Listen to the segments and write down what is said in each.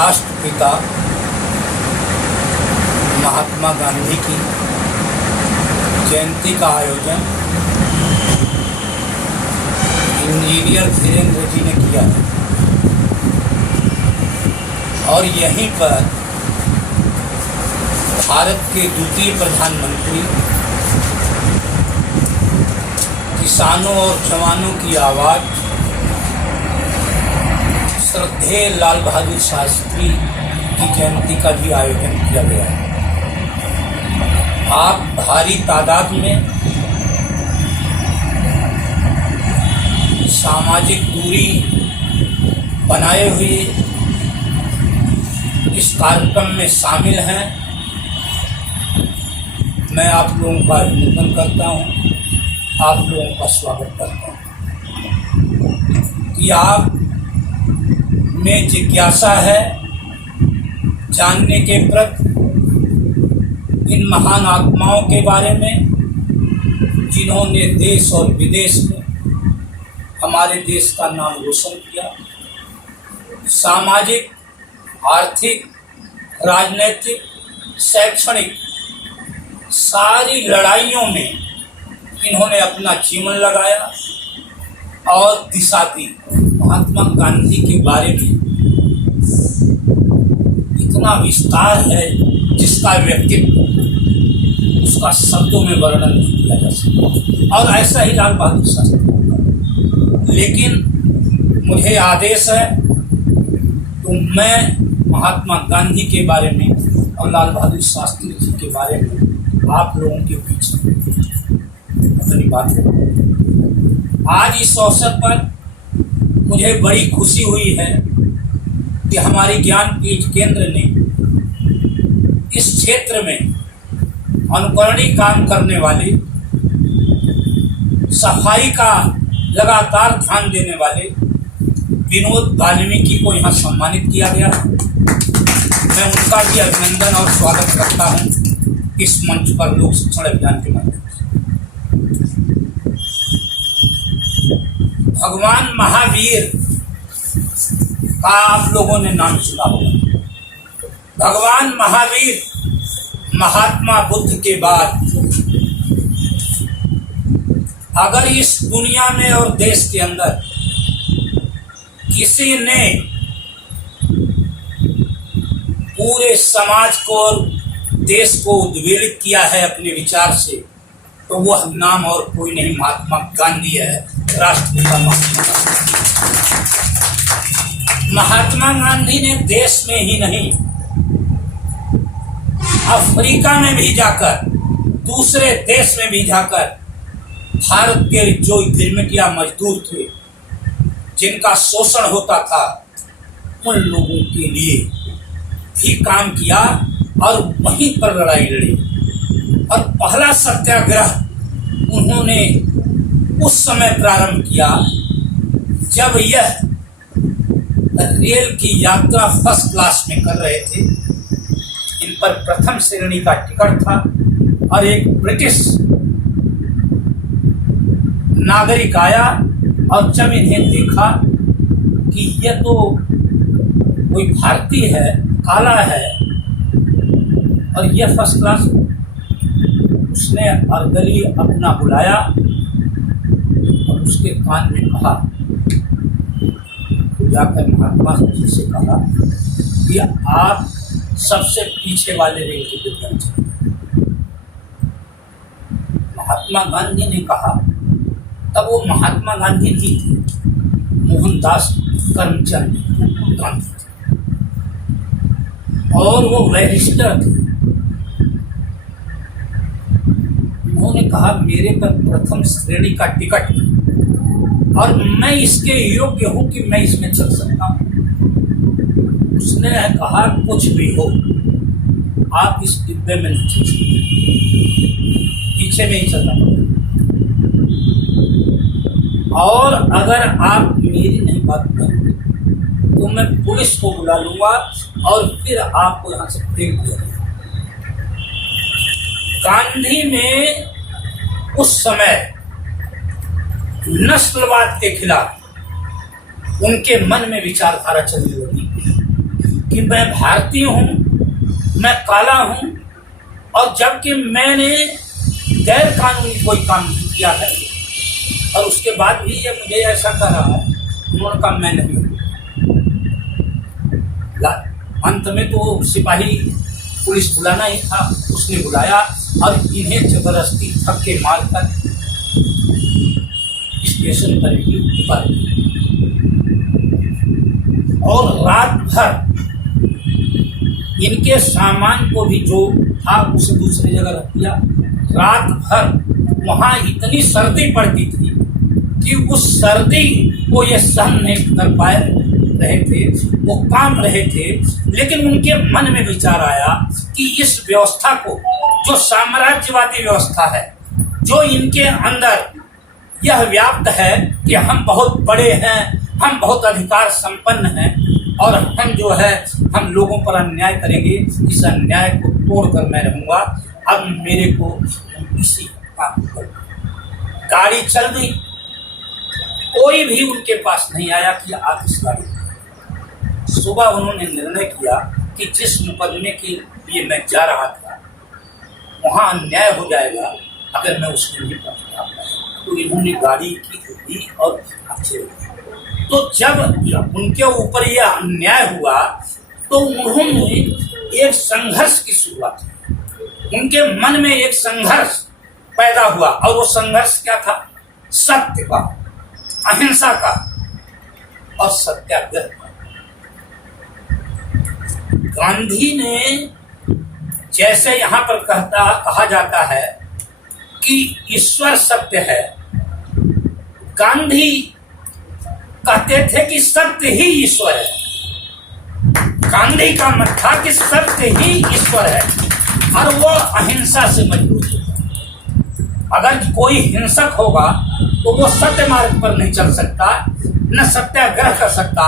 राष्ट्रपिता महात्मा गांधी की जयंती का आयोजन इंजीनियर धीरेन्द्र जी ने किया है और यहीं पर भारत के द्वितीय प्रधानमंत्री किसानों और जवानों की आवाज़ श्रद्धेय लाल बहादुर शास्त्री की जयंती का भी आयोजन किया गया है। आप भारी तादाद में सामाजिक दूरी बनाए हुए इस कार्यक्रम में शामिल हैं। मैं आप लोगों का अभिनंदन करता हूं, आप लोगों का स्वागत करता हूं कि आप में जिज्ञासा है जानने के प्रति इन महान आत्माओं के बारे में जिन्होंने देश और विदेश में हमारे देश का नाम रोशन किया। सामाजिक, आर्थिक, राजनीतिक, शैक्षणिक सारी लड़ाइयों में इन्होंने अपना जीवन लगाया और दिशा दी। महात्मा गांधी के बारे में इतना विस्तार है जिसका व्यक्तित्व उसका शब्दों में वर्णन नहीं किया जा सकता और ऐसा ही लाल बहादुर शास्त्री। लेकिन मुझे आदेश है तो मैं महात्मा गांधी के बारे में और लाल बहादुर शास्त्री जी के बारे में आप लोगों के बीच अपनी बात करूँ। आज इस अवसर पर मुझे बड़ी खुशी हुई है कि हमारे ज्ञानपीठ केंद्र ने इस क्षेत्र में अनुकरणीय काम करने वाले, सफाई का लगातार ध्यान देने वाले विनोद वाल्मीकि को यहाँ सम्मानित किया गया। मैं उनका भी अभिनंदन और स्वागत करता हूँ इस मंच पर लोक शिक्षण अभियान के माध्यम से। भगवान महावीर का आप लोगों ने नाम सुना होगा। भगवान महावीर महात्मा बुद्ध के बाद अगर इस दुनिया में और देश के अंदर किसी ने पूरे समाज को और देश को उद्वेलित किया है अपने विचार से, तो वह नाम और कोई नहीं, महात्मा गांधी है, राष्ट्रपिता महात्मा गांधी। महात्मा गांधी ने देश में ही नहीं, अफ्रीका में भी जाकर, दूसरे देश में भी जाकर भारत के जो गिरमिटिया मजदूर थे, जिनका शोषण होता था, उन लोगों के लिए भी काम किया और वहीं पर लड़ाई लड़ी। और पहला सत्याग्रह उन्होंने उस समय प्रारंभ किया जब यह रेल की यात्रा फर्स्ट क्लास में कर रहे थे। इन पर प्रथम श्रेणी का टिकट था और एक ब्रिटिश नागरिक आया और जब इन्हें देखा कि यह तो कोई भारतीय है, काला है और यह फर्स्ट क्लास, उसने अर्दली अपना बुलाया और उसके कान में कहा, जाकर महात्मा जी से कहा कि आप सबसे पीछे वाले रेल के विद्यार्थी। महात्मा गांधी ने कहा, तब वो महात्मा गांधी नहीं थे, मोहनदास करमचंद गांधी थे और वो बैरिस्टर थे। उन्होंने कहा, मेरे पर प्रथम श्रेणी का टिकट और मैं इसके योग्य हूं कि मैं इसमें चल सकता हूं। उसने कहा, कुछ भी हो, आप इस डिब्बे में नहीं चल सकते, पीछे में ही चलना पड़ेगा। और अगर आप मेरी नहीं बात करेंगे तो मैं पुलिस को बुला लूंगा और फिर आपको यहाँ से फेंक दिया। गांधी ने उस समय नस्लवाद के खिलाफ उनके मन में विचारधारा चलने लगी कि मैं भारतीय हूँ, मैं काला हूँ, और जबकि मैंने गैर कानूनी कोई काम नहीं किया है, और उसके बाद भी ये मुझे ऐसा कर रहा है। उन्होंने कहा मैं नहीं हूँ। अंत में तो सिपाही पुलिस बुलाना ही था, उसने बुलाया और इन्हें जबरदस्ती धक्के मारकर स्टेशन पर ही उतार दिया और रात भर इनके सामान को भी जो था उसे दूसरी जगह रख दिया। रात भर वहाँ इतनी सर्दी पड़ती थी कि उस सर्दी को ये सहन नहीं कर पाए रहे थे, वो कांप रहे थे। लेकिन उनके मन में विचार आया कि इस व्यवस्था को, जो साम्राज्यवादी व्यवस्था है, जो इनके अंदर यह व्याप्त है कि हम बहुत बड़े हैं, हम बहुत अधिकार संपन्न हैं और हम जो है हम लोगों पर अन्याय करेंगे, इस अन्याय को तोड़कर मैं रहूँगा। अब मेरे को इसी काम पर गाड़ी चल दी, कोई भी उनके पास नहीं आया कि आप इस गाड़ी। सुबह उन्होंने निर्णय किया कि जिस मुकदमे के लिए मैं जा रहा था वहाँ अन्याय हो जाएगा अगर मैं उसमें नहीं पहुँचा, तो इन्होंने गाड़ी की दी और अच्छे। तो जब उनके ऊपर यह अन्याय हुआ तो उन्होंने एक संघर्ष की शुरुआत की। उनके मन में एक संघर्ष पैदा हुआ और वो संघर्ष क्या था? सत्य का, अहिंसा का और सत्याग्रह का। गांधी ने, जैसे यहाँ पर कहा जाता है कि ईश्वर सत्य है, गांधी कहते थे कि सत्य ही ईश्वर है। गांधी का मत था कि सत्य ही ईश्वर है और वो अहिंसा से मजबूत है। अगर कोई हिंसक होगा तो वो सत्य मार्ग पर नहीं चल सकता, न सत्याग्रह कर सकता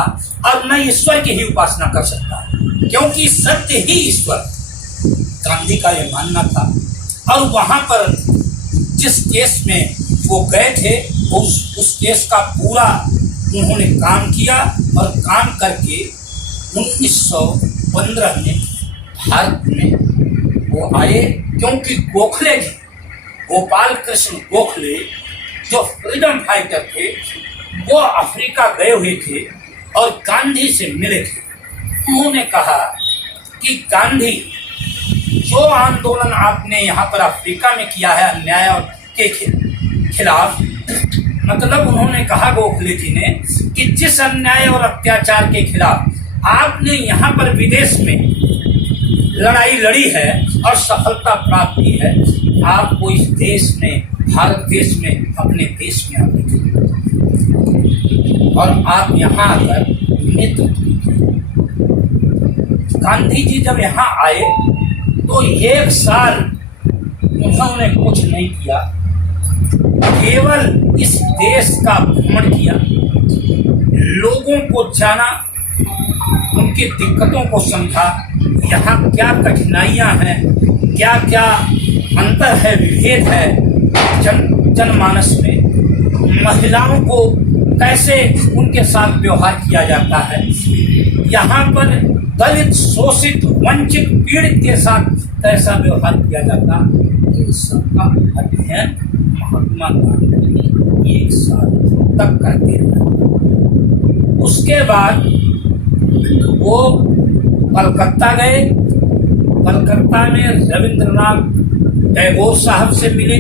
और न ईश्वर की ही उपासना कर सकता, क्योंकि सत्य ही ईश्वर। गांधी का ये मानना था। और वहां पर जिस केस में वो गए थे उस केस का पूरा उन्होंने काम किया और काम करके 1915 में भारत में वो आए, क्योंकि गोखले जी, गोपाल कृष्ण गोखले जो फ्रीडम फाइटर थे, वो अफ्रीका गए हुए थे और गांधी से मिले थे। उन्होंने कहा कि गांधी, जो आंदोलन आपने यहाँ पर अफ्रीका में किया है अन्याय के खिलाफ, मतलब उन्होंने कहा गोखले जी ने कि जिस अन्याय और अत्याचार के खिलाफ आपने यहाँ पर विदेश में लड़ाई लड़ी है और सफलता प्राप्त की है, आपको इस देश में, भारत देश में, अपने देश में आने की और आप यहाँ आकर नेतृत्व। गांधी जी जब यहाँ आए तो 1 साल उन्होंने कुछ नहीं किया, केवल इस देश का भ्रमण किया, लोगों को जाना, उनकी दिक्कतों को समझा, यहाँ क्या कठिनाइयाँ हैं, क्या क्या अंतर है, विभेद है जनमानस में, महिलाओं को कैसे उनके साथ व्यवहार किया जाता है, यहाँ पर दलित, शोषित, वंचित, पीड़ित के साथ कैसा व्यवहार किया जाता, इन सबका अध्ययन महात्मा गांधी 1 साल तक करते रहे। उसके बाद वो कलकत्ता गए। कलकत्ता में रविंद्रनाथ टैगोर साहब से मिले।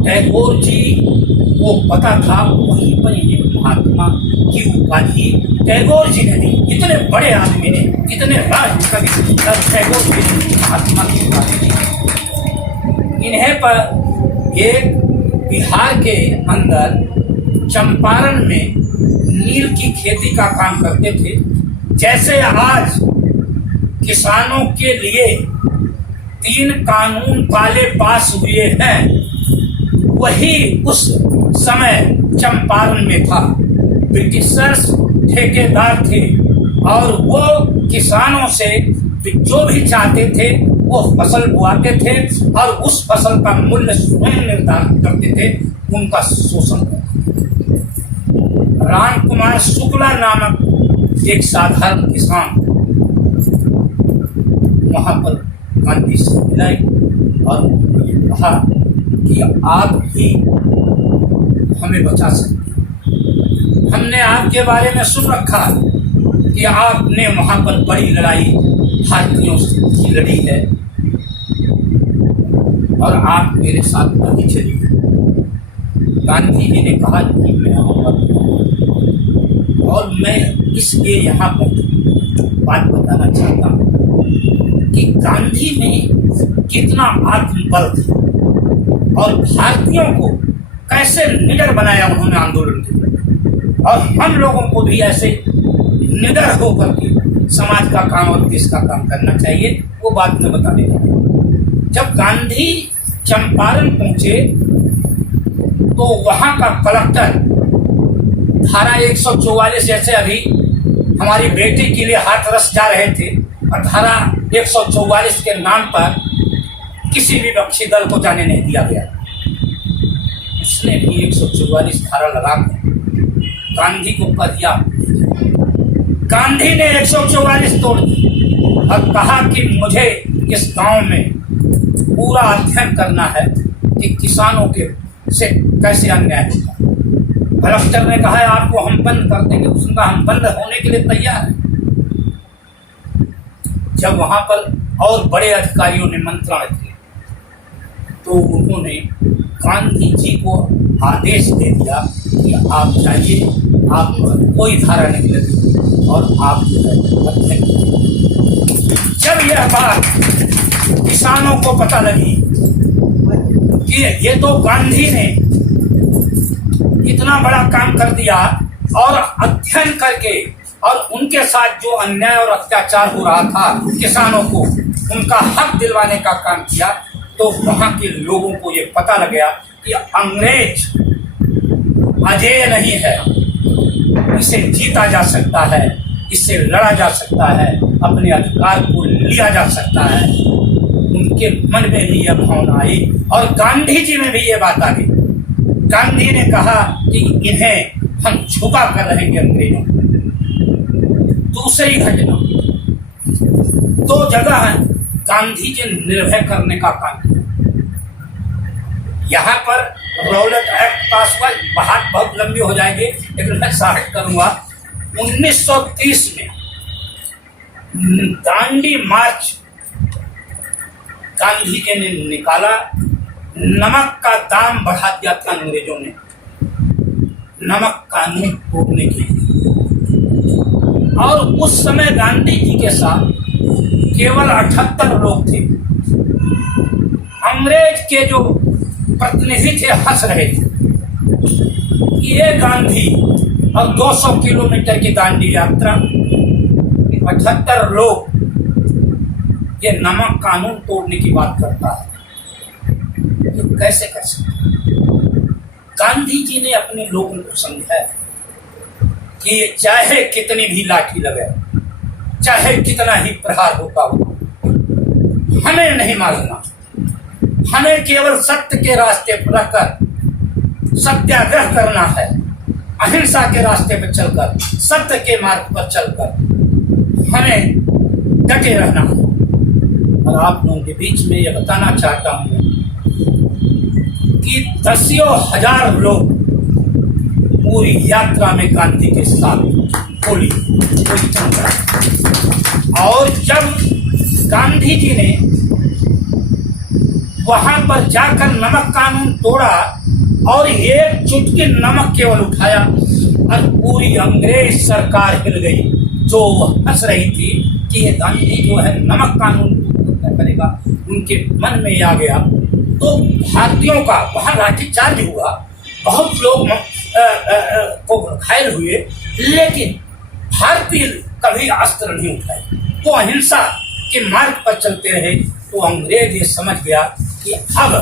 टैगोर जी को पता था, वहीं पर इन्हें महात्मा की उपाधि टैगोर जी ने दी। इतने बड़े आदमी ने, इतने राष्ट्र कवि टैगोर जी ने महात्मा की उपाधि दी। इन्हें पर एक बिहार के अंदर चंपारण में नील की खेती का काम करते थे। जैसे आज किसानों के लिए 3 कानून काले पास हुए हैं, वही उस समय चंपारण में था। ब्रिटिशर्स ठेकेदार थे और वो किसानों से जो भी चाहते थे वो फसल बुआते थे और उस फसल का मूल्य स्वयं निर्धारित करते थे, उनका शोषण करते थे। राम कुमार शुक्ला नामक एक साधारण किसान वहाँ पर गांधी से मिलाए और उन्होंने कहा कि आप ही हमें बचा सकते हैं। हमने आपके बारे में सुन रखा कि आपने वहाँ पर बड़ी लड़ाई भारतीयों से लड़ी है और आप मेरे साथ नहीं चली। गांधी जी ने कहा नहीं, मैं और मैं इसलिए यहाँ पर बात बताना चाहता हूँ कि गांधी में कितना आत्मबल था और भारतीयों को कैसे निडर बनाया उन्होंने आंदोलन के प्रति, और हम लोगों को भी ऐसे निडर होकर के समाज का काम और देश का काम करना चाहिए। वो बात में बताने लगा। जब गांधी चंपारण पहुंचे तो वहां का कलेक्टर धारा 144, जैसे अभी हमारी बेटी के लिए हाथरस जा रहे थे और धारा 144 के नाम पर किसी भी विपक्षी दल को जाने नहीं दिया गया, उसने भी 144 धारा लगा गांधी को कर दिया। गांधी ने 144 तोड़ दी और कहा कि मुझे इस गांव में पूरा अध्ययन करना है कि किसानों के से कैसे अन्याय होगा। कलेक्टर ने कहा है आपको हम बंद कर देंगे, उसने कहा हम बंद होने के लिए तैयार हैं। जब वहां पर और बड़े अधिकारियों ने मंत्रणा की तो उन्होंने गांधी जी को आदेश दे दिया कि आप जाइए, आप कोई धारा नहीं लगी और आप जो है अध्ययन करिए। जब यह बात किसानों को पता लगी कि ये तो गांधी ने इतना बड़ा काम कर दिया और अध्ययन करके और उनके साथ जो अन्याय और अत्याचार हो रहा था किसानों को उनका हक दिलवाने का काम किया, तो वहां के लोगों को ये पता लग गया कि अंग्रेज अजेय नहीं है, इसे जीता जा सकता है, इससे लड़ा जा सकता है, अपने अधिकार को लिया जा सकता है। उनके मन में भी यह भावना आई और गांधी जी में भी ये बात आ गई। गांधी ने कहा कि इन्हें हम झुका कर रहेंगे अंग्रेजों। दूसरी घटना, दो जगह गांधी जी निर्भय करने का काम किया। यहाँ पर रौलट एक्ट पास हुआ, बात बहुत लंबी हो जाएगी लेकिन मैं साहट करूंगा। 1930 में दांडी मार्च गांधी जी ने निकाला। नमक का दाम बढ़ा दिया था अंग्रेजों ने नमक कानून तोड़ने के लिए, और उस समय गांधी जी के साथ केवल 78 लोग थे। अंग्रेज के जो प्रतिनिधि थे हंस रहे थे, ये गांधी और 200 किलोमीटर की दांडी यात्रा, 78 लोग, ये नमक कानून तोड़ने की बात करता है, तो कैसे कर सकते? गांधी जी ने अपने लोगों को समझाया कि चाहे कितनी भी लाठी लगे, चाहे कितना ही प्रहार होता हो, हमें नहीं मारना, हमें केवल सत्य के रास्ते पर रहकर सत्याग्रह करना है, अहिंसा के रास्ते पर चलकर, सत्य के मार्ग पर चलकर हमें डटे रहना है। और आप लोगों के बीच में यह बताना चाहता हूं कि दसियों हजार लोग पूरी यात्रा में गांधी के साथ बोली। और जब गांधी जी ने वहां पर जाकर नमक कानून तोड़ा और एक चुटकी नमक केवल उठाया और पूरी अंग्रेज सरकार हिल गई, जो हंस रही थी कि ये गांधी जो है नमक कानून करेगा, उनके मन में आ गया। तो भारतीयों का वहां लाठीचार्ज हुआ, बहुत लोग को घायल हुए, लेकिन भारतीय कभी अस्त्र नहीं उठाए, वो अहिंसा के मार्ग पर चलते रहे। तो अंग्रेज ये समझ गया कि अब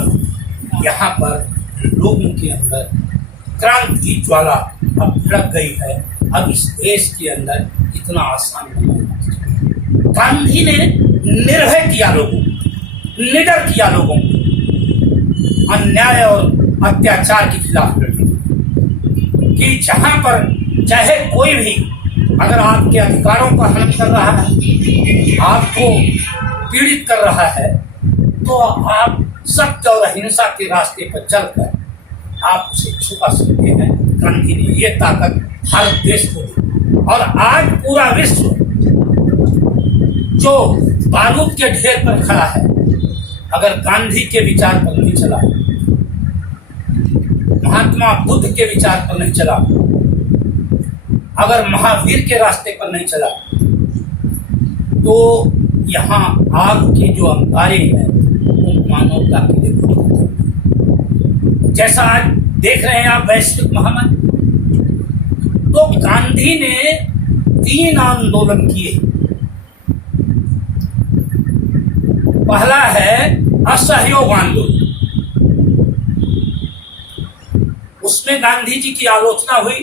यहाँ पर लोगों के अंदर क्रांति की ज्वाला अब भड़क गई है, अब इस देश के अंदर इतना आसान नहीं है। गांधी ने निर्भय किया लोगों को, निडर किया लोगों को अन्याय और अत्याचार के खिलाफ लड़ने कि जहां पर चाहे कोई भी अगर आपके अधिकारों का हनन कर रहा है, आपको पीड़ित कर रहा है, तो आप सत्य और अहिंसा के रास्ते पर चलकर आप उसे छुपा सकते हैं। गांधी ने ये ताकत भारत देश को दी और आज पूरा विश्व जो बारूद के ढेर पर खड़ा है, अगर गांधी के विचार पर नहीं चला, महात्मा बुद्ध के विचार पर नहीं चला, अगर महावीर के रास्ते पर नहीं चला, तो यहाँ आग के जो अंगारे हैं वो मानवता के लिए बहुत, जैसा आज देख रहे हैं आप वैश्विक महामारी। तो गांधी ने 3 आंदोलन किए। पहला है असहयोग आंदोलन। उसमें गांधी जी की आलोचना हुई।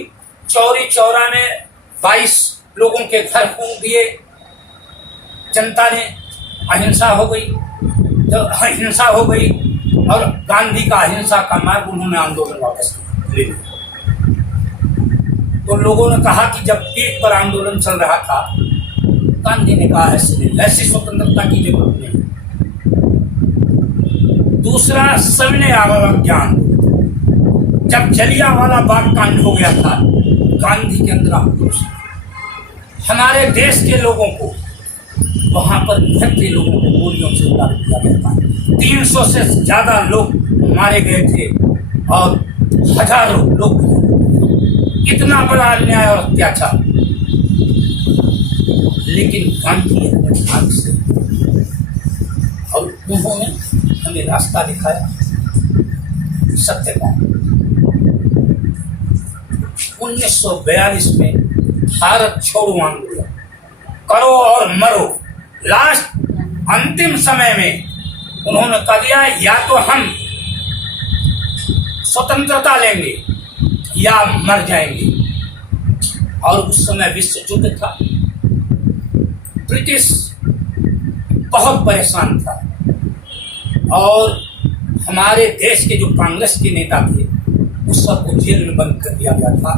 चौरी चौरा में 22 लोगों के घर फूंक दिए, जनता ने अहिंसा हो गई। जब अहिंसा हो गई और गांधी का अहिंसा का मार्ग उन्होंने आंदोलन वापस ले लिया। तो लोगों ने कहा कि जब पीठ पर आंदोलन चल रहा था, गांधी ने कहा ऐसी स्वतंत्रता की जरूरत नहीं। दूसरा सविनय अवज्ञा आंदोलन। जब जलियांवाला बाग कांड हो गया था, गांधी के अंदर आक्रोश, हमारे देश के लोगों को वहां पर निहत्थे लोगों को गोलियों से उड़ा दिया गया था। 300 से ज्यादा लोग मारे गए थे और हजारों लोग, इतना बड़ा अन्याय और अत्याचार। लेकिन गांधी अपने भाग से और उन्होंने हमें रास्ता दिखाया सत्य का। 1942 में भारत छोड़ो आंदोलन, करो और मरो, लास्ट अंतिम समय में उन्होंने कह दिया या तो हम स्वतंत्रता लेंगे या मर जाएंगे। और उस समय विश्व युद्ध था, ब्रिटिश बहुत परेशान था और हमारे देश के जो कांग्रेस के नेता थे उस सबको जेल में बंद कर दिया गया था।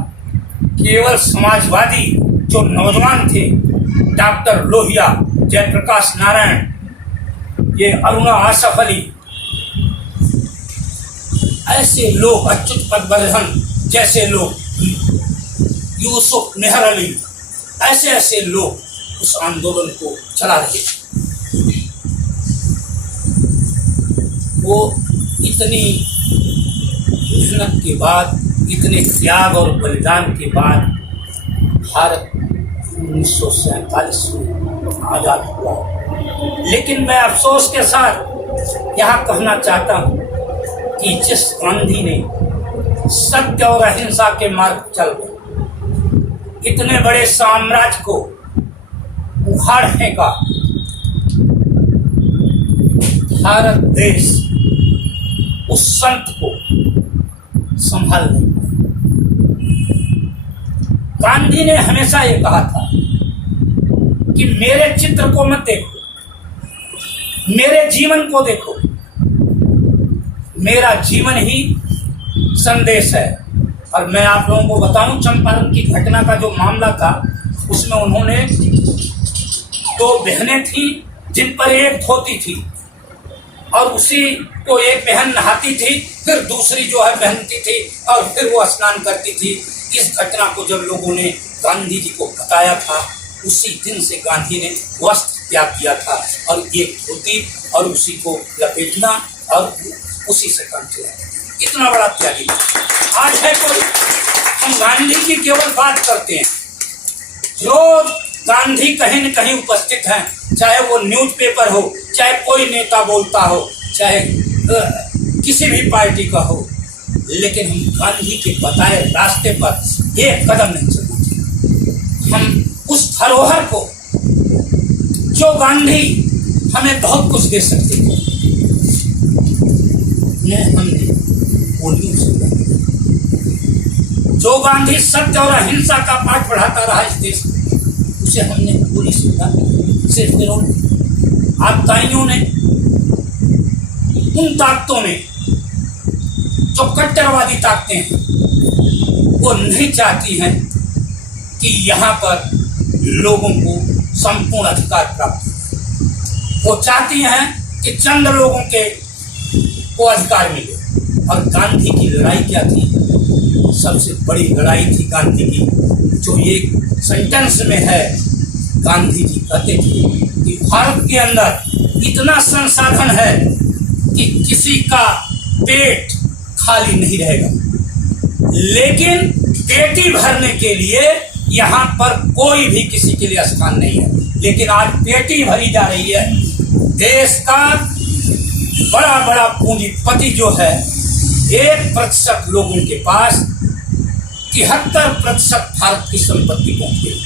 केवल समाजवादी जो नौजवान थे, डॉक्टर लोहिया, जयप्रकाश नारायण, ये अरुणा आसफ अली, ऐसे लोग, अच्युत पटवर्धन जैसे लोग, यूसुफ मेहर अली, ऐसे ऐसे लोग उस आंदोलन को चला रहे थे। वो इतनी मेहनत के बाद, इतने त्याग और बलिदान के बाद भारत 1947 में आजाद हुआ। लेकिन मैं अफसोस के साथ यहाँ कहना चाहता हूँ कि जिस गांधी ने सत्य और अहिंसा के मार्ग चलकर इतने बड़े साम्राज्य को उखाड़ फेंका, भारत देश उस संत को संभाल नहीं पाया। गांधी ने हमेशा ये कहा था कि मेरे चित्र को मत देखो, मेरे जीवन को देखो, मेरा जीवन ही संदेश है। और मैं आप लोगों को बताऊं, चंपारण की घटना का जो मामला था, उसमें उन्होंने 2 बहनें थी जिन पर एक धोती थी और उसी को एक बहन नहाती थी, फिर दूसरी जो है पहनती थी और फिर वो स्नान करती थी। इस घटना को जब लोगों ने गांधी जी को बताया था, उसी दिन से गांधी ने वस्त्र त्याग किया था और एक धोती और उसी को लपेटना और उसी से काम चलाया। इतना बड़ा त्यागी आज है कोई? हम गांधी की केवल बात करते हैं, रोज गांधी कहीं न कहीं उपस्थित हैं, चाहे वो न्यूज़पेपर हो, चाहे कोई नेता बोलता हो, चाहे किसी भी पार्टी का हो, लेकिन हम गांधी के बताए रास्ते पर एक कदम नहीं चलना चाहिए। हम उस धरोहर को, जो गांधी हमें बहुत कुछ दे सकते थे, हमने गोलियों से, जो गांधी सत्य और अहिंसा का पाठ पढ़ाता रहा इस देश में, उसे हमने गोली से सिर्फ आपदाइयों ने, उन ताकतों ने जो कट्टरवादी ताकतें हैं, वो नहीं चाहती हैं कि यहाँ पर लोगों को संपूर्ण अधिकार प्राप्त हो। वो चाहती हैं कि चंद लोगों के को अधिकार मिले। और गांधी की लड़ाई क्या थी? सबसे बड़ी लड़ाई थी गांधी की, जो एक सेंटेंस में है। गांधी जी कहते थे कि भारत के अंदर इतना संसाधन है कि किसी का पेट खाली नहीं रहेगा, लेकिन पेटी भरने के लिए यहाँ पर कोई भी किसी के लिए स्थान नहीं है। लेकिन आज पेटी भरी जा रही है। देश का बड़ा बड़ा पूंजीपति जो है, 1% लोगों के पास 73% भारत की संपत्ति पहुंच गई।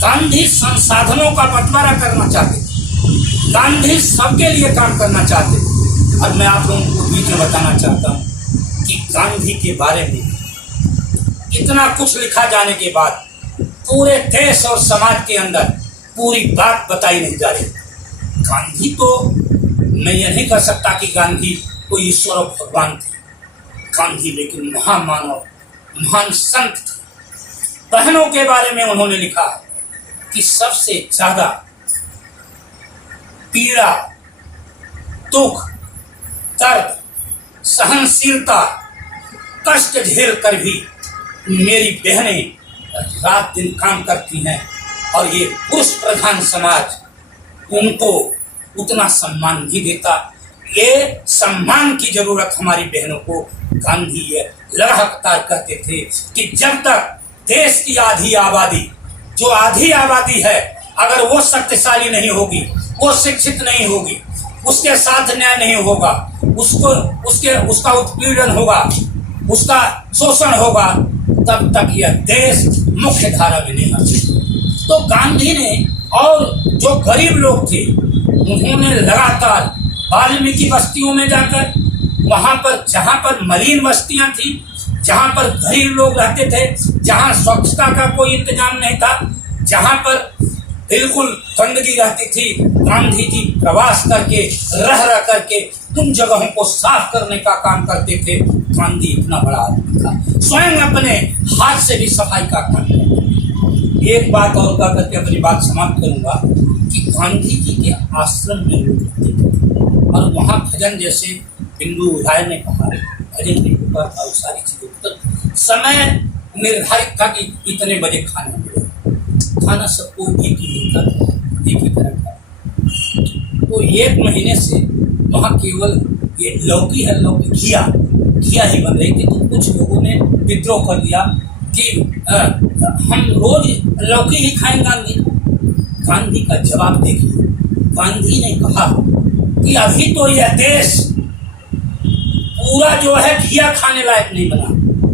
गांधी संसाधनों का बंटवारा करना चाहते थे, गांधी सबके लिए काम करना चाहते थे। और मैं आप लोगों को बीच में बताना चाहता हूँ कि गांधी के बारे में इतना कुछ लिखा जाने के बाद पूरे देश और समाज के अंदर पूरी बात बताई नहीं जा रही। गांधी तो मैं यह नहीं कह सकता कि गांधी कोई ईश्वर और भगवान थे। गांधी लेकिन महामानव, महान संत थे। बहनों के बारे में उन्होंने लिखा है कि सबसे ज्यादा पीड़ा, दुख, दर्द, सहनशीलता, कष्ट झेल कर भी मेरी बहनें रात दिन काम करती हैं, और ये पुरुष प्रधान समाज उनको उतना सम्मान नहीं देता। ये सम्मान की जरूरत हमारी बहनों को गांधी ये लगातार कहते थे कि जब तक देश की आधी आबादी, जो आधी आबादी है, अगर वो शक्तिशाली नहीं होगी, वो शिक्षित नहीं होगी, उसके साथ न्याय नहीं होगा, उसका उत्पीड़न होगा, उसका शोषण होगा, तब तक यह देश मुख्य धारा में नहीं आती। तो गांधी ने, और जो गरीब लोग थे, उन्होंने लगातार वाल्मीकि बस्तियों में जाकर, वहां पर जहां पर मलिन बस्तियां थी, जहां पर गरीब लोग रहते थे, जहां स्वच्छता का कोई इंतजाम नहीं था, जहां पर बिल्कुल गंदगी रहती थी, गांधी जी प्रवास करके, रह करके उन जगहों को साफ करने का काम करते थे। गांधी इतना बड़ा आदमी था, स्वयं अपने हाथ से भी सफाई का काम करते। एक बात और कह करके अपनी बात समाप्त करूंगा कि गांधी जी के आश्रम में लोग रहते थे, और वहाँ भजन, जैसे बिंदु राय ने कहा, भजन नहीं होता था, सारी चीजें समय निर्धारित था कि इतने बजे खाना मिलेगा। खाना सबको एक ही मिलता था, एक ही तरह का। तो 1 महीने से वहाँ केवल ये लौकी है, लौकी घिया ही बन रही थी। तो कुछ लोगों ने विद्रोह कर दिया कि हम रोज लौकी ही खाएंगे। गांधी का जवाब देखिए। गांधी ने कहा कि अभी तो यह देश पूरा जो है घिया खाने लायक नहीं बना,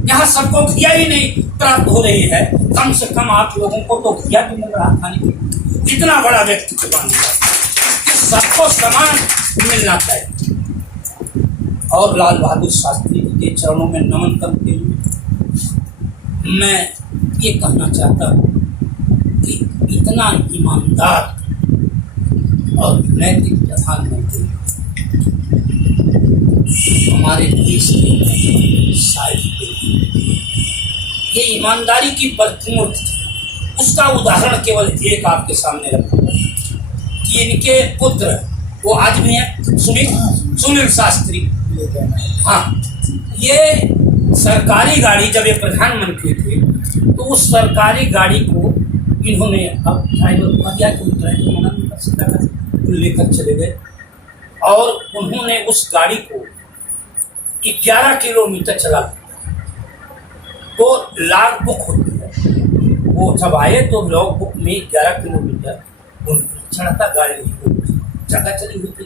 यहाँ सबको घिया ही नहीं प्राप्त हो रही है, कम से कम आप लोगों को तो घिया भी मिल रहा खाने के। इतना बड़ा व्यक्तित्व गांधी का, सबको समान मिलना चाहिए। और लाल बहादुर शास्त्री जी के चरणों में नमन करते हुए मैं ये कहना चाहता हूँ कि इतना ईमानदार और नैतिक प्रधानमंत्री हमारे देश के शायद ये ईमानदारी की प्रतिमूर्ति थी। उसका उदाहरण केवल एक आपके सामने रखा कि इनके पुत्र, वो आज भी हैं, सुनील शास्त्री। हाँ, ये सरकारी गाड़ी, जब ये प्रधानमंत्री थे तो उस सरकारी गाड़ी को इन्होंने, अब ड्राइवर को दिया कि ड्राइवर मना नहीं कर सकता था, लेकर चले गए। और उन्होंने उस गाड़ी को 11 किलोमीटर चला, तो लॉग बुक होती है। वो जब आए तो लॉग बुक में 11 किलोमीटर चढ़ा था, गाड़ी जगह चली हुई थी।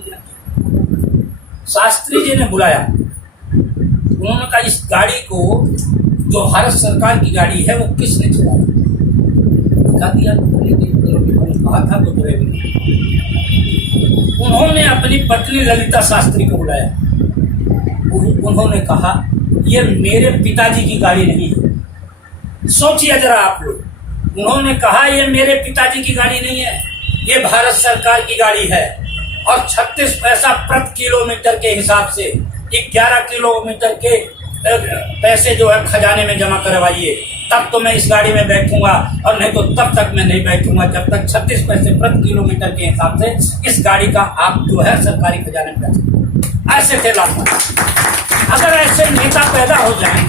शास्त्री जी ने बुलाया, उन्होंने कहा इस गाड़ी को, जो भारत सरकार की गाड़ी है, वो किसने चलाया? बता दिया, कहा था तो उन्होंने अपनी पत्नी ललिता शास्त्री को बुलाया। उन्होंने कहा ये मेरे पिताजी की गाड़ी नहीं है। सोचिए जरा आप लोग। उन्होंने कहा ये मेरे पिताजी की गाड़ी नहीं है, ये भारत सरकार की गाड़ी है, और 36 पैसा प्रति किलोमीटर के हिसाब से 11 किलोमीटर के पैसे जो है खजाने में जमा करवाइए। तब तो मैं इस गाड़ी में बैठूंगा, और नहीं तो तब तक मैं नहीं बैठूंगा जब तक 36 पैसे प्रति किलोमीटर के हिसाब से इस गाड़ी का आप जो है सरकारी खजाने में पैसा। ऐसे थे लाल बहादुर। अगर ऐसे नेता पैदा हो जाएं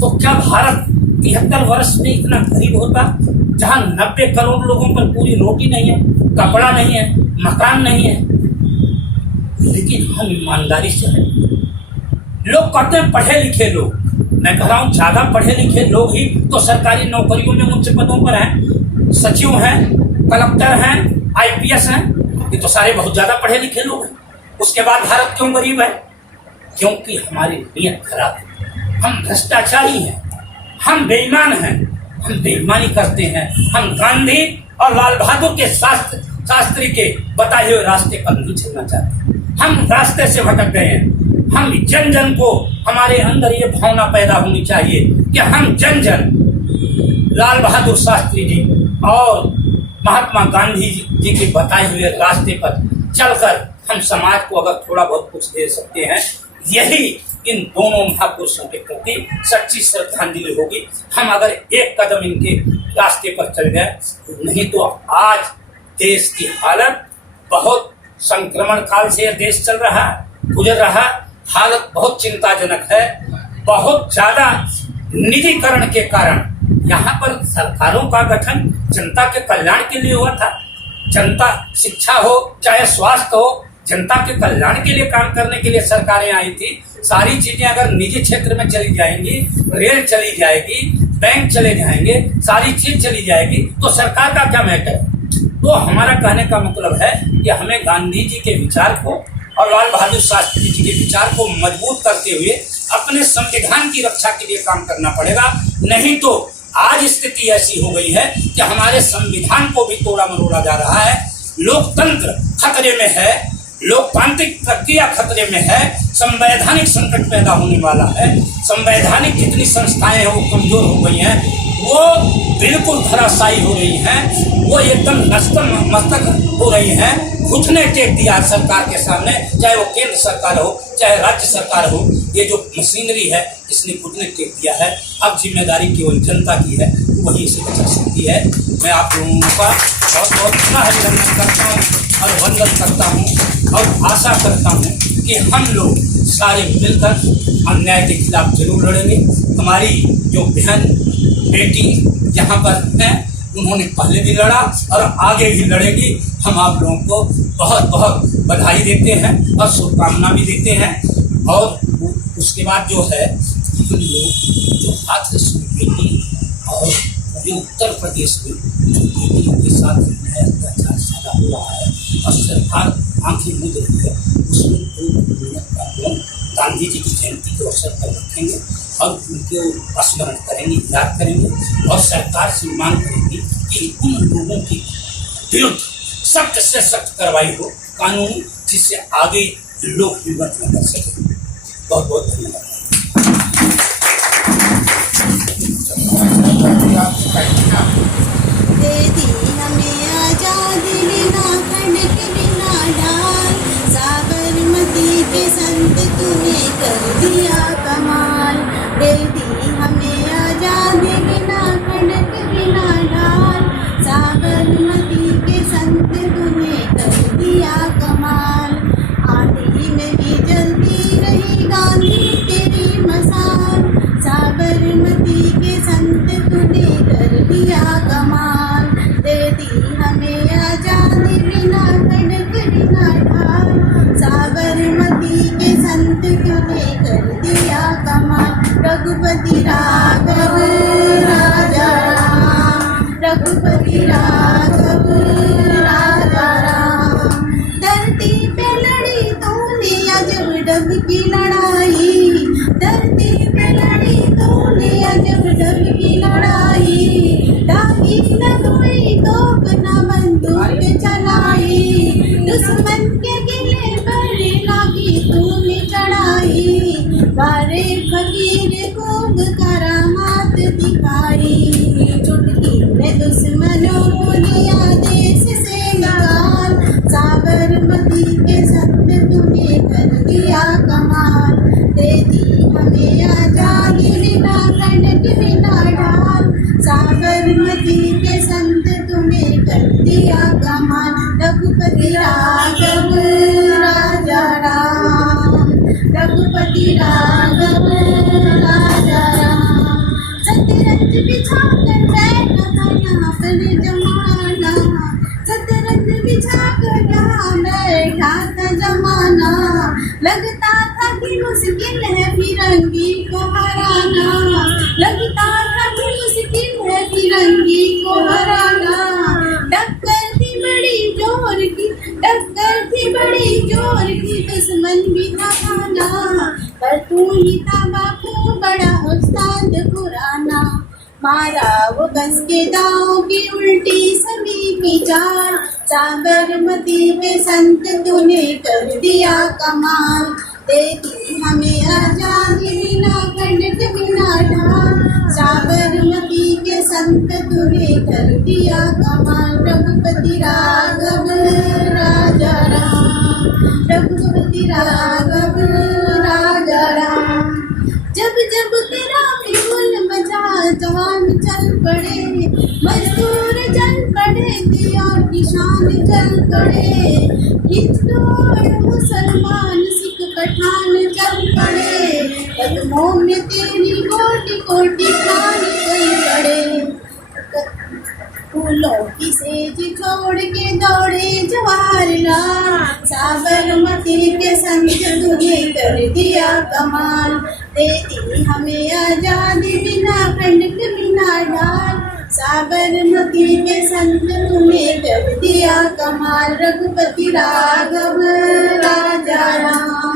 तो क्या भारत 73 वर्ष में इतना गरीब होता, जहां 90 करोड़ लोगों पर पूरी रोटी नहीं है, कपड़ा नहीं है, मकान नहीं है। लेकिन हम ईमानदारी से हैं। लोग कहते हैं पढ़े लिखे लोग, मैं कह रहा हूं ज्यादा पढ़े लिखे लोग ही तो सरकारी नौकरियों में उच्च पदों पर हैं। सचिव हैं, कलेक्टर हैं, IPS हैं, ये तो सारे बहुत ज्यादा पढ़े लिखे लोग हैं। उसके बाद भारत क्यों गरीब है? क्योंकि हमारी नीयत खराब है। हम भ्रष्टाचारी हैं, हम बेईमान हैं, हम बेईमानी करते हैं। हम गांधी और लाल बहादुर के शास्त्री के बताए हुए रास्ते पर नहीं चलना चाहते। हम रास्ते से भटक गए हैं। हम जन जन को, हमारे अंदर ये भावना पैदा होनी चाहिए कि हम जन जन लाल बहादुर शास्त्री जी और महात्मा गांधी जी के बताए हुए रास्ते पर चलकर हम समाज को अगर थोड़ा बहुत कुछ दे सकते हैं, यही इन दोनों महापुरुषों के प्रति सच्ची श्रद्धांजलि होगी। हम अगर एक कदम इनके रास्ते पर चल गए, नहीं तो आज देश की हालत बहुत संक्रमण काल से यह देश चल रहा है, गुजर रहा है। हालत बहुत चिंताजनक है। बहुत ज्यादा निजीकरण के कारण यहाँ पर सरकारों का गठन जनता के कल्याण के लिए हुआ था। जनता, शिक्षा हो चाहे स्वास्थ्य हो, जनता के कल्याण के लिए काम करने के लिए सरकारें आई थी। सारी चीजें अगर निजी क्षेत्र में चली जाएंगी, रेल चली जाएगी, बैंक चले जाएंगे, सारी चीज चली जाएगी, तो सरकार का क्या मैटर है? तो हमारा कहने का मतलब है कि हमें गांधी जी के विचार को और लाल बहादुर शास्त्री जी के विचार को मजबूत करते हुए अपने संविधान की रक्षा के लिए काम करना पड़ेगा। नहीं तो आज स्थिति ऐसी हो गई है कि हमारे संविधान को भी तोड़ा मरोड़ा जा रहा है। लोकतंत्र खतरे में है, लोकतांत्रिक प्रक्रिया खतरे में है, संवैधानिक संकट पैदा होने वाला है। संवैधानिक जितनी संस्थाएं हैं वो कमजोर हो गई हैं, वो बिल्कुल धराशायी हो रही हैं, वो एकदम नतमस्तक हो रही हैं। घुटने टेक दिया सरकार के सामने, चाहे वो केंद्र सरकार हो चाहे राज्य सरकार हो। ये जो मशीनरी है इसने घुटने टेक दिया है। अब जिम्मेदारी केवल जनता की है, वही इसे बचा सकती है। मैं आप लोगों का बहुत बहुत पुनः अभिनंदन करता हूँ और वंदन करता हूँ और आशा करता हूँ कि हम लोग सारे मिलकर अन्याय के खिलाफ जरूर लड़ेंगे। हमारी जो बहन बेटी यहाँ पर हैं, उन्होंने पहले भी लड़ा और आगे भी लड़ेगी। हम आप लोगों को बहुत बहुत बधाई देते हैं और शुभकामना भी देते हैं। और उसके बाद जो है, हम लोग जो हाथरस बेटी और जो उत्तर प्रदेश में जो बेटियों के साथ न्याय अत्याचार सारा हो रहा है और सरकार आंखें मूंद रही है, उसमें 2 मिनट का मौन गांधी जी की जयंती के अवसर पर रखेंगे और उनको स्मरण करेंगे, याद करेंगे और सरकार से मांग करेंगे कि उन लोगों के विरुद्ध सख्त से सख्त कार्रवाई हो, कानूनी, जिससे आगे लोग हिम्मत न कर सके। बहुत बहुत धन्यवाद। दे दी हमें आजादी बिना खंड के बिना ढाल, साबरमती के संत तूने कर दिया कमाल। दे दी हमें आजादी बिना खंड के बिना ढाल, साबरमती के संत तूने कर दिया कमाल। आंधी में भी जलती रही गांधी तेरी मसाल, साबरमती के संत तूने कर दिया कमाल। दे दी हमें आजादी बिना खड़क बिना ढाल, साबरमती के संत तूने कर दिया कमाल। रघुपति राघव राजा राम, रघुपति राघव राजा राम। धरती पे लड़ी तूने अजब डब की लड़ाई, धरती पे लड़ी तूने अजब डब की लड़ाई। दागी न कोई तोप न बंदूक चलाई, दुश्मन के किले पर लागी तूने चढ़ाई। बारे फकीर खूब करामात दिखाई, चुटकी में दुश्मनों को लिया देश से निकाल। साबरमती के संत तूने कर दिया कमाल। दे दी हमें आजादी बिना खंड बिना ढाल, साबरमती के संत तूने कर दिया कमाल। रघुपति राघव राजा राम, रघुपति राघव राजा राम। सतरंज बिछा कर बैठा था यहाँ पर जमाना, सतरंज बिछा कर यहाँ बैठा था जमाना। लगता था कि मुश्किल है फिरंगी को हराना, लगता था कि मुश्किल है फिरंगी को हराना। टक्कर थी बड़ी जोर की, टक्कर थी बड़ी जोर की, दुश्मन भी था खाना। पर तू ही था बापू बड़ा उस्ताद पुराना। मारा वो कस के दांव की उल्टी सभी की चाल। साबरमती पे संत तूने कर दिया कमाल। दे दी हमें आजादी बिना खंड बिना ढाल। साबरमती के संत तूने कर दिया कमाल। रघुपति राघव राजा राम, रघुपति राघव राजा राम। जब जब तेरा बिगुल बजा जवान चल पड़े, मजदूर चल पड़े, दिया किसान चल पड़े। हिंदू और मुसलमान सिख पठान चल पड़े, कदमों में तेरी कोटि कोटि प्राण चल पड़े। फूलों की सेज छोड़ के दौड़े जवाहरलाल। साबरमती के संत तूने कर दिया कमाल। दे दी हमें आजादी बिना खंड बिना ढाल। साबरमती के संत तूने कर दिया कमाल। रघुपति राघव राजा राम।